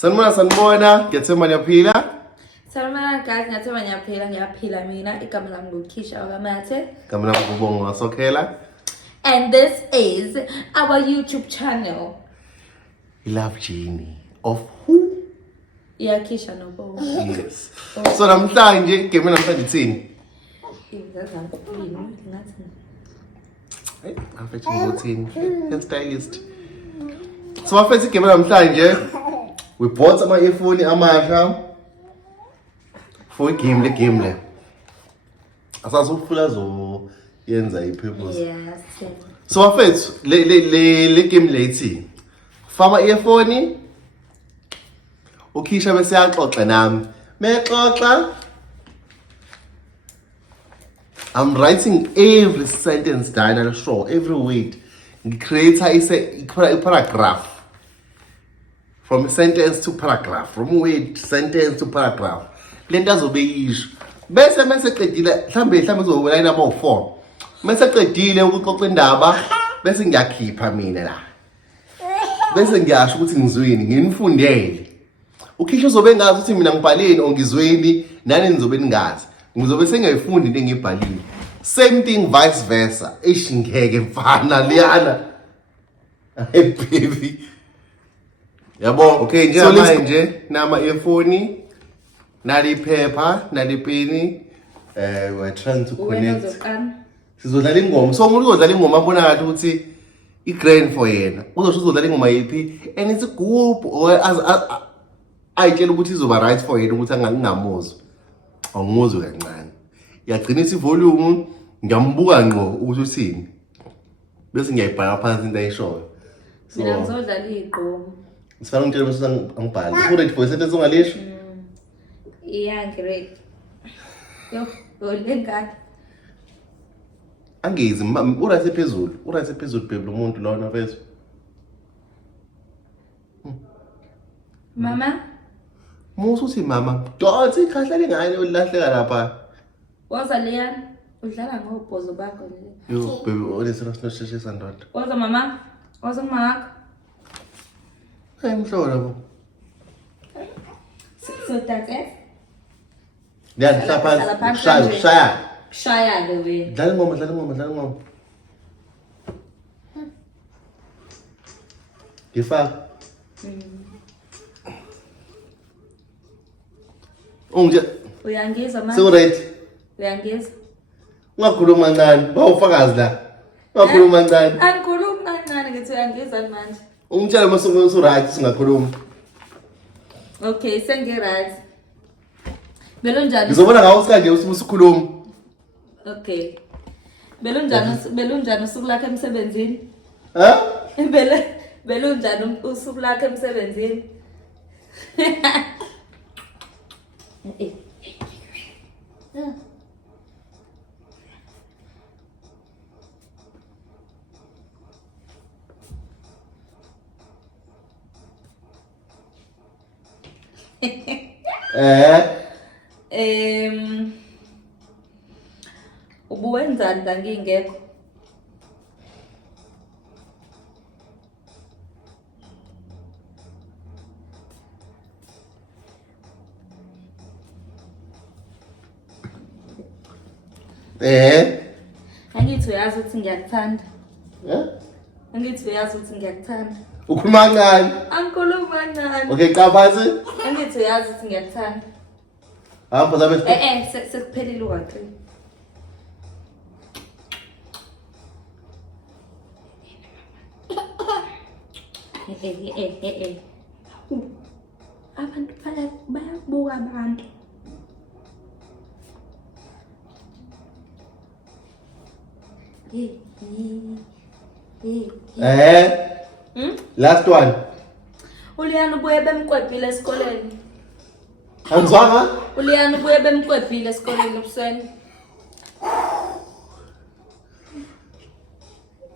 Sanibona, ngiyethemba niyaphila. Salomon guys, ngathemba ngiyaphila mina igama lami nguKhisha Wakamathe. Igama lami nguBongo Wasokhela. And this is our YouTube channel. Love Journey of who? Yeah, Kisha Nobo. Yes. So namhlanje igame namhlanje ithini? Afethu ngothini? Hairstylist. So afethu igame namhlanje we bought ama earphone amasha for game le. Asasufula zo yenza ipurpose. Yes. So afethu le game lethi. Fama earphone uKhisha bese yaxoxa nami. Mexoxa I'm writing every sentence down on the show, every word. Create a paragraph. From a sentence to paragraph. From word, sentence to paragraph. Lento azobeyisho. Bese meseqedile mhlambe uzobona number 4. Meseqedile ukuxoxa indaba bese ngiyakhipha mina la. Bese ngiyasho ukuthi ngizweni, nginifundele. uKhisha uzobe ngazi ukuthi mina ngibhaleni ongizweni, nani nizobe ningazi. Ngizobe sengiyifundi into engibhalile. Same thing vice versa. Ngeke mfana liyana. Hey baby. Yabo, okay nje nama earphone, nali paper, nali peni. We're trying to connect. Sizodlala ingoma. So umuntu uzodlala ingoma abona kahle ukuthi i-grand for yena. Uzosho uzodlala ingoma yipi and it's a group or as ayitshela ukuthi izoba right for yena ukuthi angingamuzwa. Awumuzwe kancane. Yagcina isi volume ngiyambuka ngqo ukuthi uthini. Bese ngiyayibhala phansi into ayishoyo. Mina ngizodlala igqomo. Sifana ngitshela ukuthi angibhali. U-ready for sentence ongalisho? Yeah, great. Yo, olengani. Angizi urayise phezulu baby umuntu lona phezulu. Mama? Musu uthi mama, dotsi khahlele ngane ulahleka lapha. Waza Leon, udlala ngobhozo bakho nje. Yo baby, onesina sinosheshe sandoda. Waza mama? Waza ngumaka? Hey mhlola bo. So that's it? Ngiyahlapha Shaya the way. Dlala ngoma. Ngifaka. Unje. Uyangizwa manje? So right. Uyangizwa? Ungakhuluma kancane, bawufakazi la. Ungakhuluma kancane. Angikhulumi kancane ngithi uyangizwa manje. Ungitshela mase so right singakhuluma. Okay, sengi-right. Belunjani? Ngizobona ngawo sikanje usikhuluma. Okay. Belunjani usuku lakhe emsebenzini? Ha? Belunjani usuku lakhe emsebenzini? Ubuwenzani la ngingekho? Angithi uyazi ukuthi ngiyakuthanda. Angithi uyazi ukuthi ngiyakuthanda. Ukhuluma kancane. Angikhulumi kancane. Okay, qaphazi. Angithi uyazi ukuthi ngiyakuthanda. Hamba zabe. Sekuphelile uwaqi. Abantu bayabuka abantu. Last one. Uliana ubuye bemqwebhile esikoleni. Angizwanga? Uliana ubuye bemqwebhile esikoleni ebusweni.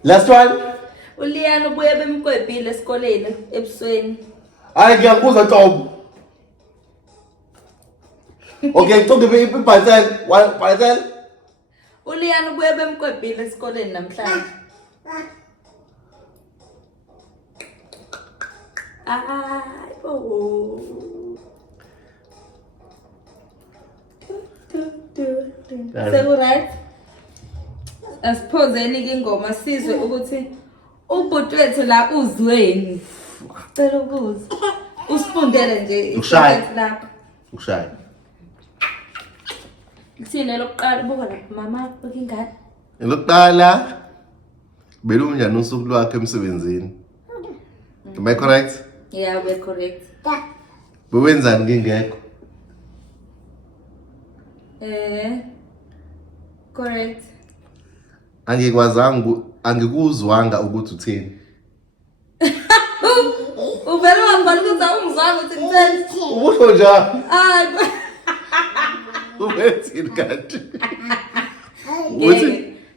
Last one. Uliana ubuye bemqwebhile esikoleni ebusweni. Hayi ngiyakubuza Tobo. Okay, ngicela ibhathel, bhathel. Uliana ubuye bemqwebhile esikoleni namhlanje. Ah, Oh. Seku-right? Asiphozeni-ke ingoma sizwe ukuthi ubhuti wethu la uzweni. Cela ukuze. Usifundele nje Ushaya. lakho. Ukushaya. Kuthini lokuqala buka lapha mama buka ingane. Lokuqala belunjani usuku lwakhe emsebenzini? Am I correct? Yeah, we're correct. Bewenzani ngingekho? Correct. Angikuzwanga ukuthi uthini. Uvela wambona ukuthi awungizwanga ukuthi ngitheni. Ubusho njalo. Hayi. Ubethini kanti?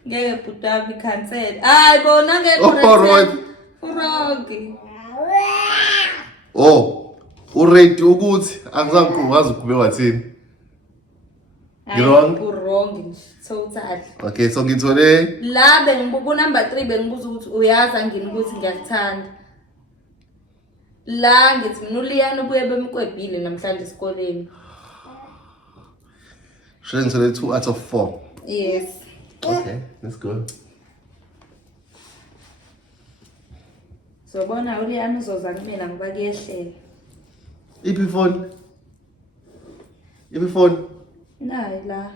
Ngeke bhutami cancel. Hayi bona ngeke correct. Urogi. Oh, uready ukuthi angizangiqhaza ukube wathini? Wrong? Wrong nje. Total. Okay, so ngithole La bengibuka number 3 bengibuza ukuthi uyazi angini ukuthi ngiyakuthanda. La ngithi mina uLiyana ubuye bemkwebhile namhlanje esikoleni. should ngithole 2 out of 4. Yes. Okay, let's go. So bona uLiyana uzoza kumina ngoba kuyehlela. Iphi phone? Nayi la.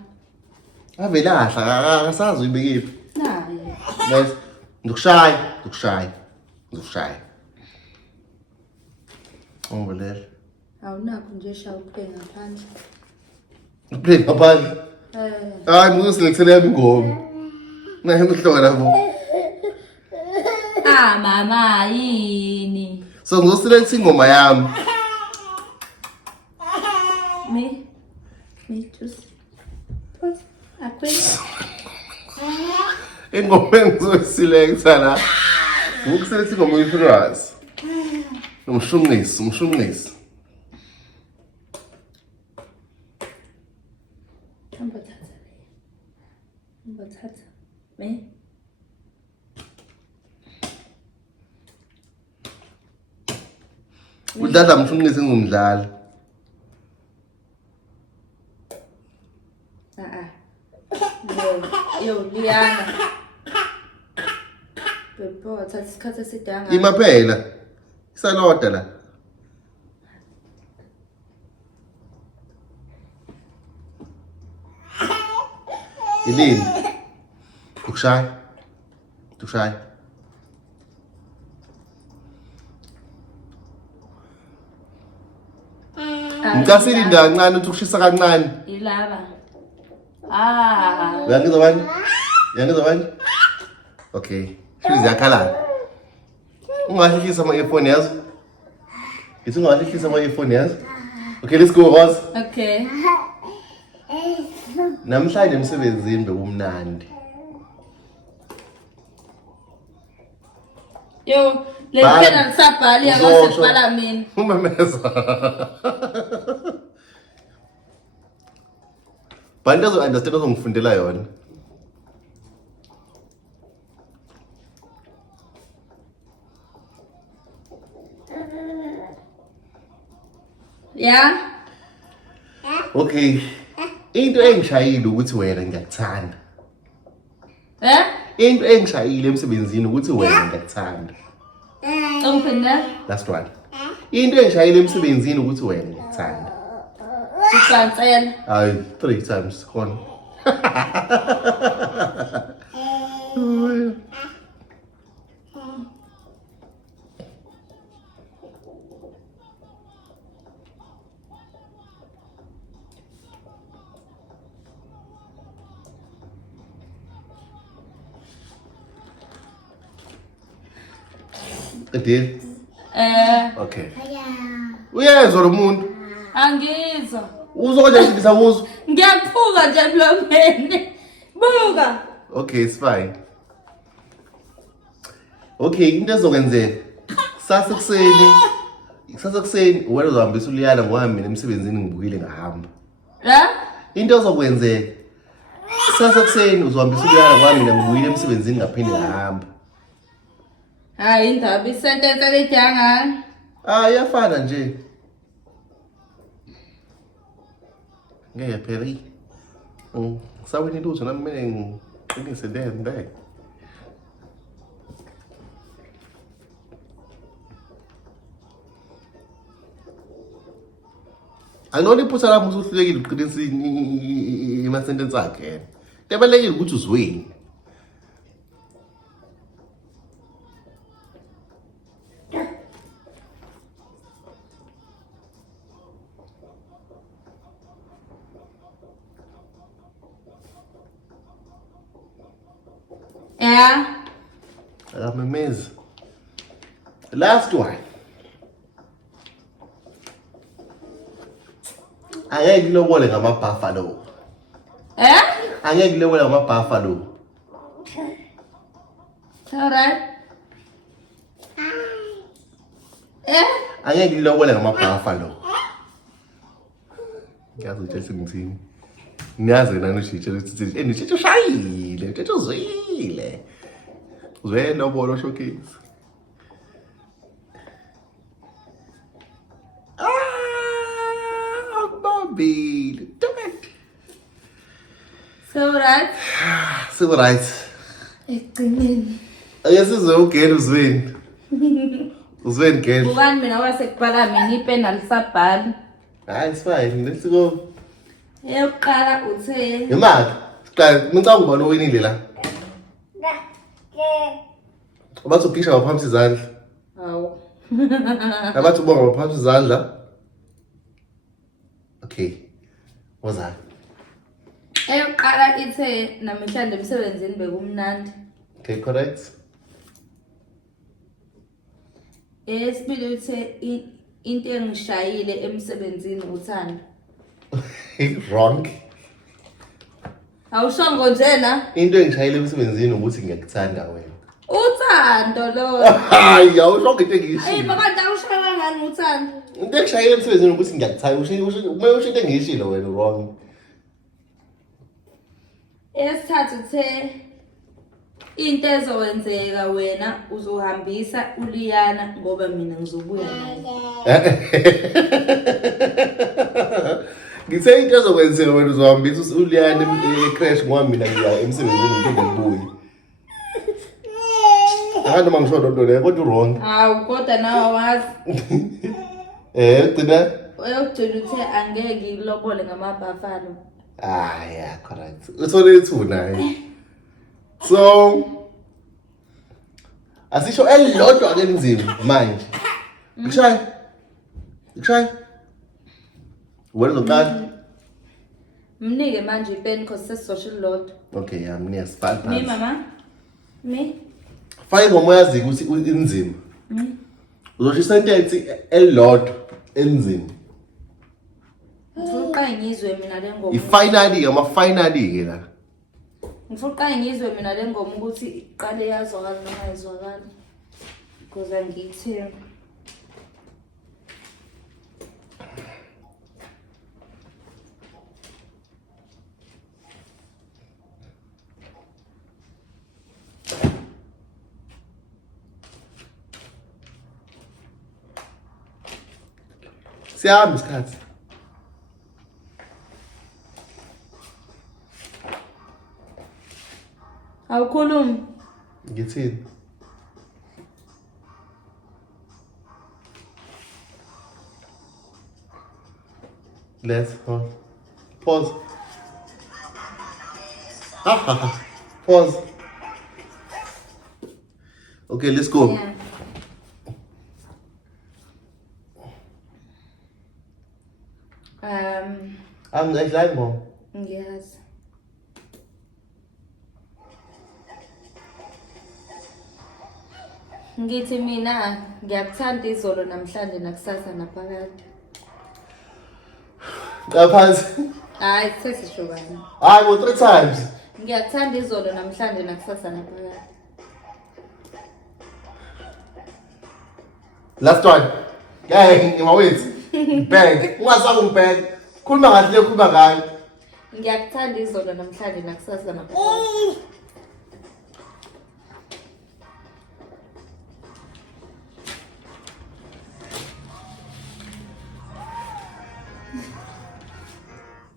Avelahla akasazi uyibekephi. Nayi. Nice. Ngikushaya. Ongelela. Awunakho nje shawu uplay ngaphandle. Uplay ngaphandle. Hayi muselekthele yami ingoma. Naye umhlobo lapho. Mama yini? So ngizoselect ingoma yami. Me just pause. Akwena. Ingoma engizoyiselecta la. Ngokuselect ingoma uyiFuras. Umshungisi. Mbathatha. Me? Udlala umshungisi ngumdlali. Yo, Liyana. Bebo, thatha isikhathi eside kangaka. Ima phela. Isaloda la. Ilini. Ukushaya. Ngikasilinda kancane ukuthi ukushisa kancane. Ilaba. Uyangizwa manje? Okay. Hliziyo yakhala. Ungahlihlisa ama-earphone yazo. Ngithi ungahlihlisa ama-earphone yazo. Okay, let's go Rose. Okay. Namhlanje emsebenzini bekumnandi. Yo, le phela ngisabhali yakasebhala mina. Umemeza. Bani understand ozongifundela yona. Yeah? Okay. Into engishayile ukuthi wena ngiyakuthanda. Into engishayile emsebenzini ukuthi wena ngiyakuthanda. Ungiphendula? Last one. Into engishayile emsebenzini ukuthi wena ngiyakuthanda. Ucancela. Hayi 3 times khona. Deal. Okay. Uyezwa lo muntu. Angizwa. Uzwa nje ngisawuzwa. Ngiyaphuka nje emlomeni. Buka. Okay, it's fine. Okay, into ezokwenzeka. Kusasa kuseni wena uzohambisa uLiyana ngohambe mina emsebenzini ngibukile ngahamba. Into ezokwenzeka. Kusasa kuseni uzohambisa uLiyana ngohambe mina ngibukile emsebenzini ngaphinde ngahamba. Hayi indaba isentence ledyanga. Iyafana nje. ngeke phela. Saweni lutho nami kumele ngiqinise le mbeke. Anona iphutha lapho usuhlulekile uqinisa ama-sentence akhe yena. Into ebalulekile ukuthi uzweni. Yeah. Akamemezi. Last one. Angeke ngilobole ngama-buffalo. Angeke ngilobole ngama-buffalo. Alright. Angeke ngilobole ngama-buffalo. Ngiyazi ukuthi sengithini. Niyazi nani ushitshe ukuthi nishitshe ushayile, nishitshe uzwile. Uzwe lobolo showcase. Bobby, do it. So right. So right. Eqineni. Ake sizwe ugel uzweni. Uzweni gel. Ubani mina wasekubhala mina ipena lisabhala. Hayi fine, let's go. Eyokuqala uthe Imali. Siqala ngicanga ubani owinile la. Abathi ugisha ngaphansi izandla. hawu. Abathi ubonga ngaphansi izandla. Okay. Wozani? Eyokuqala ithe namhlanje emsebenzini bekumnandi. Okay, correct. Esibili uthe into engishayile emsebenzini uthando. Wrong. Awushongo njena? Into engishayile emsebenzini ukuthi ngiyakuthanda wena. Uthando lo. Hayi, awusho into Hey engiyishilo. bakanti awushaya ngani uthando? Into engishayile emsebenzini ukuthi ngiyakuthanda. Usho into engiyishilo wena wrong. Esithathu uthe into ezowenzeka wena uzohambisa uLiyana ngoba mina ngizobuya naye. Ngithe into ezokwenzeka wena uzohambisa uLiyane e-crash ngoba mina ngiya emsebenzini ngipinde ngibuye. Akade mangisho lento leyo kodwa wrong. Hawu kodwa nawe wazi. Gcina. Uyokujela uthe angeke ngilobole ngamabhafalo. Ah, yeah, correct. Uthole ithu naye. So asisho elilodwa ke nzima manje. Ngishaya. Wena uzoqala. Mnike manje ipeni cause sesizosho lot. Okay, yeah, mina spell Me phansi. mama. Me. Fine ngoba uyazi ukuthi inzima. Uzosho isentence elilodwa enzima. Ngifuna uqale ngizwe mina le ngoma. I-finally ama-finally ke la. Ngifuna uqale ngizwe mina le ngoma ukuthi iqale yazwakala noma ayizwakali. Because angiyithembi. Siyahamba isikhathi. Awukhulumi. Ngithini? Let's pause. Pause. Okay, let's go. Yeah. Angidlali mom. Ngiyazi. Ngithi mina ngiyakuthanda izolo namhlanje nakusasa naphakade. Ngaphansi. Hayi sesishokana. Hayi ngo 3 times. Ngiyakuthanda izolo namhlanje nakusasa naphakade. Last one. Yeah, ngimawethu. Bag. Ungasaka umbag. Khuluma ngathi le khuluma ngayo. Ngiyakuthanda izolo namhlanje nakusasa naphakade.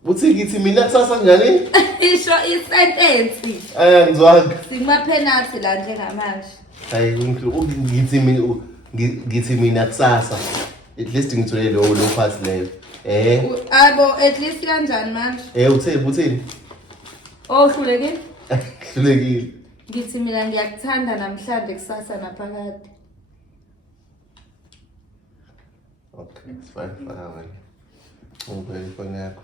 Uthi ngithi mina kusasa njani? Isho isentence. Ngizwanga. Singma penalty la njengamanje. Hayi ngithi mina kusasa. At least ngithole lo pass leyo. Abo at least kanjani manje? Uthini? Ohlulekile? Hlulekile. Ngithi mina ngiyakuthanda namhlanje kusasa naphakade. Okay, it's fine. Ungibheke ifoni yakho.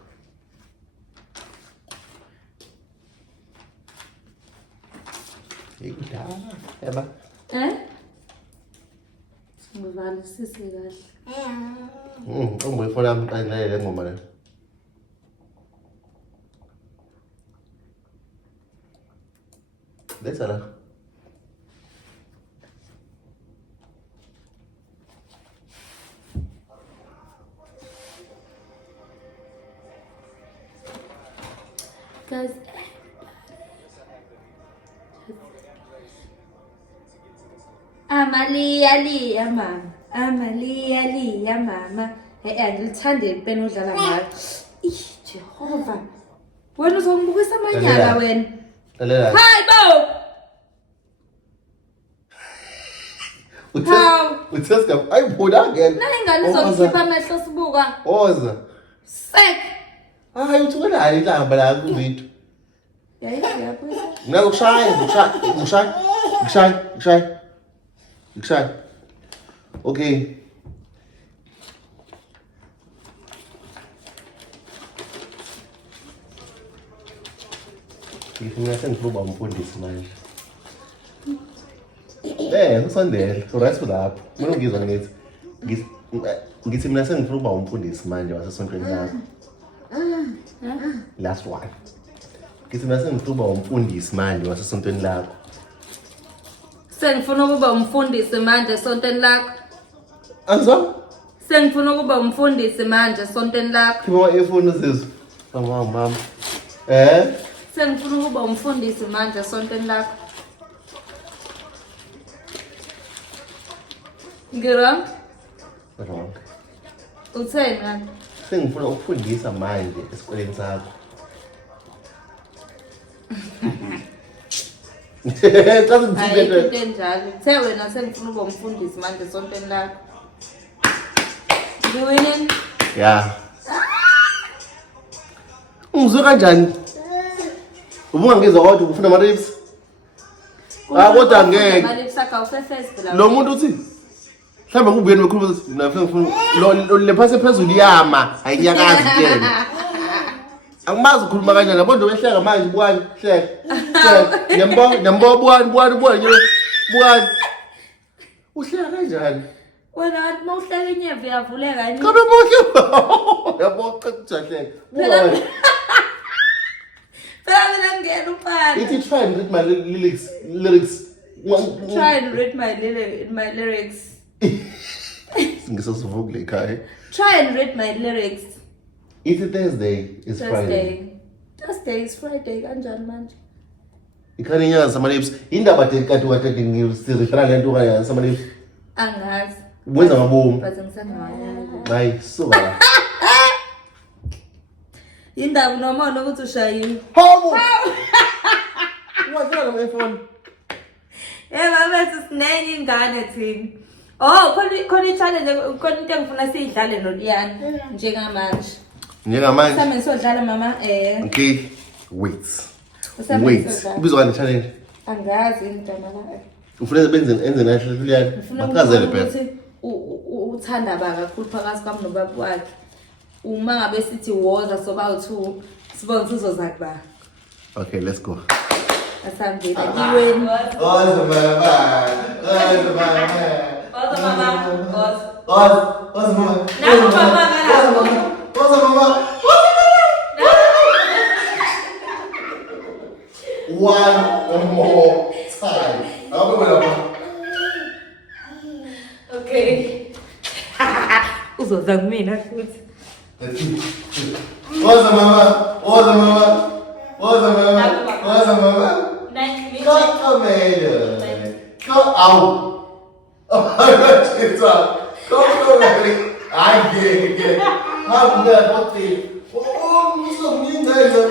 Ikudala, yaba. Ngivalisise kahle. Ungibheke ifoni yami qanele le ngoma le. Let's ala. Guys, Amalia mama. Hey, angilithande ipeni udlala ngayo. Jehova. Wena uzongibukisa amanyala wena. Lalela. Hi bo. Utheska ayibona again. Nayingane izokhipha amehlo sibuka. Oza. Sek. Hayi uthukela ilamba la kuvidiyo. Yayi yaphisa. Ngikushaya. Okay. Ngifuna sengibuba umfundisi manje. Usondele. So right lapho. Mina ngizwa ngithi mina sengibuba umfundisi manje wasesontweni lakho. Last one. Ngithi mina sengibuba umfundisi manje wasesontweni lakho. Sengifuna ukuba umfundisi manje esontweni lakho. Anzwa? Sengifuna ukuba umfundisi manje esontweni lakho. Khipha ifoni sizwe. Mama. Sengifuna ukuba umfundisi manje esontweni lakho. Ngirong? Wrong. Utheni ngani? Sengifuna ukufundisa manje esikoleni sakho. Ayikho enjalo. Uthe wena sengifuna ukuba umfundisi manje esontweni lakho. You winning? Yeah. Ungizwe kanjani? Ubungangizwa kodwa ufuna ama ribs? Kodwa ngeke. Ama-lips akho awufefesi phela. Lo muntu uthi mhlawumbe kubuyeni bekhuluma ngifuna lo lephase phezulu yama ayinyakazi kuyena. Angimazi ukukhuluma kanjani yabo ndo wehleka manje bukani hleka. Nyambo bukani nje. Bukani. Uhleka kanjani? Wena athi mawuhleka inyevu iyavuleka nje. Kabe mokho. Yabo qedwa hleka. Bukani. Phela mina ngiyena uphana. Ithi try and read my lyrics. Try and read my lyrics. Ngisasuvukile ekhaya. Try and read my lyrics. Ithi Thursday is Friday. Thursday is Friday kanjani manje? Ikhani inyanga sama-lips. Indaba kati wathathe ngisirifana lento kanye sama-lips. Angazi. Wenza ngabomu. But ngisangayazi. Hayi, suka la. Indaba noma nokuthi ushayile. Hawu! Wathela ngama iPhone. Baba sinenye ingane thina. Oh, khona i-challenge, khona into engifuna siyidlale noLiyani njengamanje. Njengamanje. Mhlawumbe sodlala mama Okay, wait. Wait. Ubizwa ngani challenge? Angazi ingidama la. Ufuneka enze nahle uLiyani. Bachazele phela. Uthanda ba kakhulu phakathi kwami nobaba wakhe. Uma ngabe sithi woza soba u2 sibone sizoza kuba. Okay, let's go. Asambile iweni. Oza mama. Naku mama ngala. One more time. Okay. Uzoza kumina futhi. Oza mama. Come here. Come out. Come. I get. How good. Usenzo.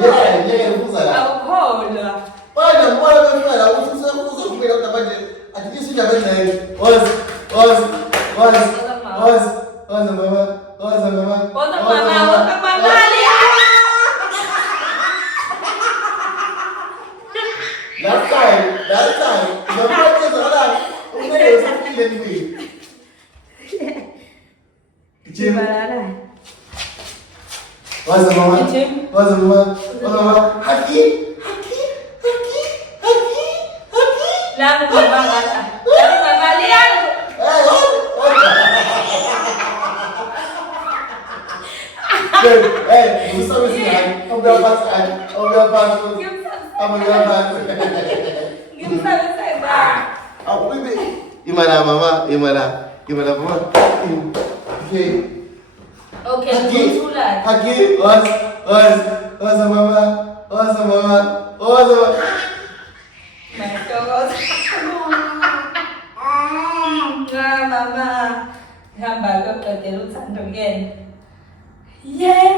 Yeah, ufuza la. Awukholwa. Manje ngibona befika la ukuthi uzovumela ukuthi manje athi isindaba ezinenge. Wazi mama. Kodwa mama ali. Last time. Ngaphathi ezalala. Umele usafile nibi. Jibalala. Wazi mama. Haki. Lalu mama kata. Lalu mama lihat. Gusto mo siya? Ang gapas. Gimana saya bang? Ako bibi. Imana mama. Okay. Okay, kebetulan. Haki. Was mama. Mama. Hamba ko pagkalutan again. Yay!